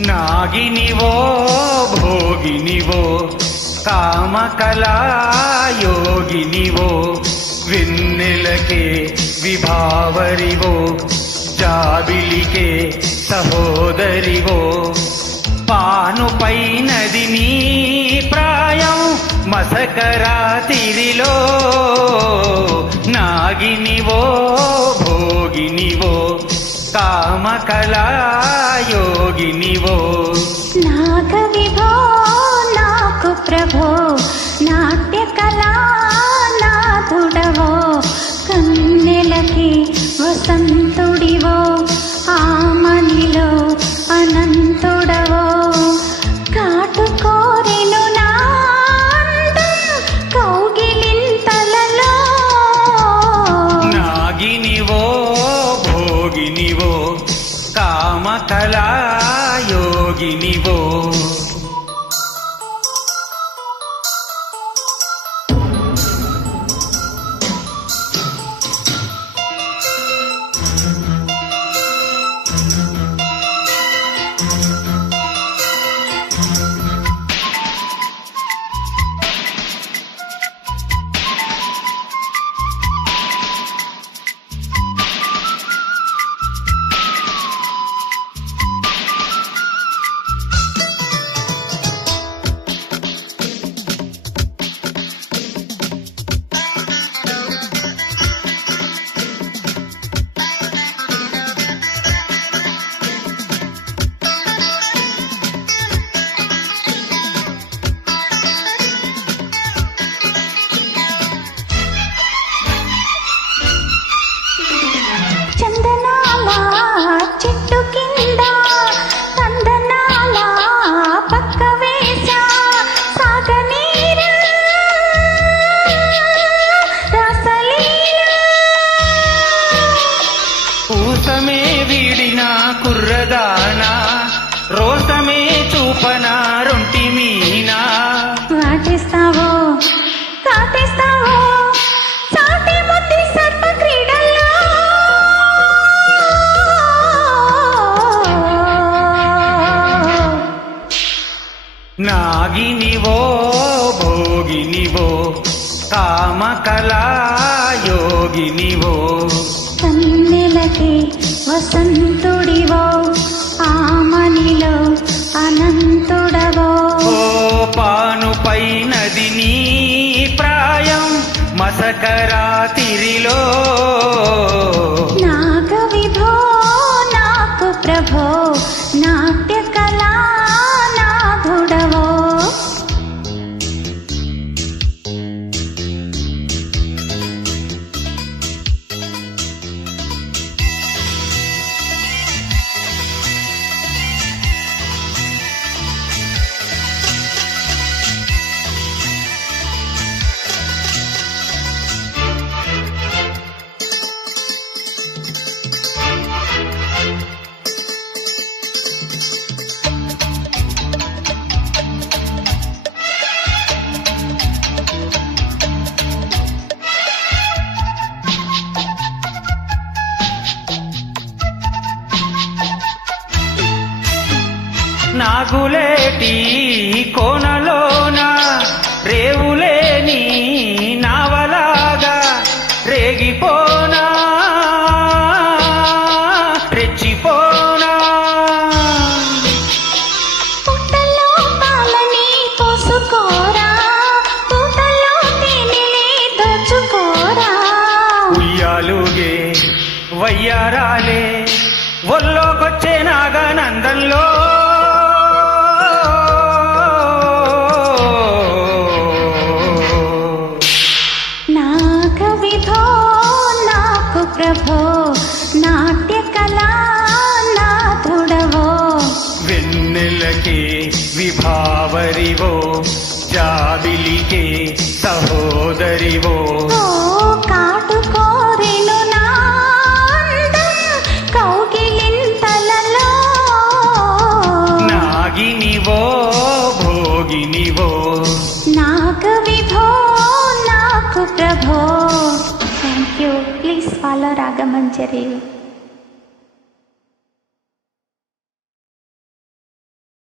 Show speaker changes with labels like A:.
A: నాగినివో భోగినివో కామకలా యోగినివో వెన్నెలకే విభావరివో జాబిలికే సహోదరివో. పానుపైనది నీ ప్రాయం మసకరాతిరిలో కామకళాయోగినివో
B: నాగ విభో నాకు ప్రభో నాట్య కళా నాథుడవో కన్నెలకి వసంతుడివో ఆమనిలో అనంతుడవో. కాటు కోరెను కౌగిలింతలలో.
A: నాగినివో భోగినివో. కామకళాయోగినివో నాగినివో భోగినివో కామకళాయోగినివో.
B: కన్నెలకి వసంతుడివో ఆమనిలో అనంతుడవో.
A: మసకరాతిరిలో
B: నాగ విభో నాకు ప్రభో నా
A: నాగులేటి కోనలోన రేవులేని నావలాగా రేగిపోనా? రెచ్చిపోనా?
B: పుట్టలో పాలని పోసుకోరా? పూతల్లో తేనెలే దోచుకోరా?
A: ఉయ్యాలుగే వయ్యారాలే ఒల్లోకొచ్చే నాగానందంలో
B: ప్రభో నాట్య కళా నాథుడవో.
A: వెన్నెలకే విభావరివో జాబిలికే సహోదరివో. నాగినివో భోగినివో.
B: నాగ విభో నాకు ప్రభో. థ్యాంక్ యూ పుష్పాల ఫాలో రాగమంజరి